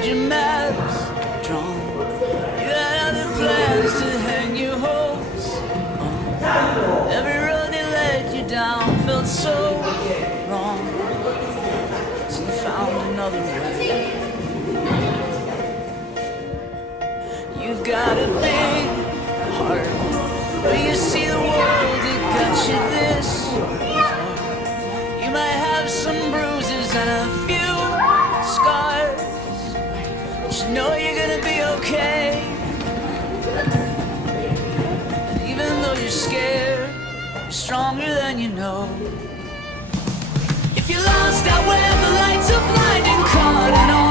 had your maps drawn. You had other plans to hang your hopes on. Every road that led you down felt so wrong. So you found another way. You've got a big heart, but you see the world that got you this far. You might have some bruises and a few scars, but you know you're gonna be okay. And even though you're scared, you're stronger than you know. If you're lost out where the lights are blinding, caught in all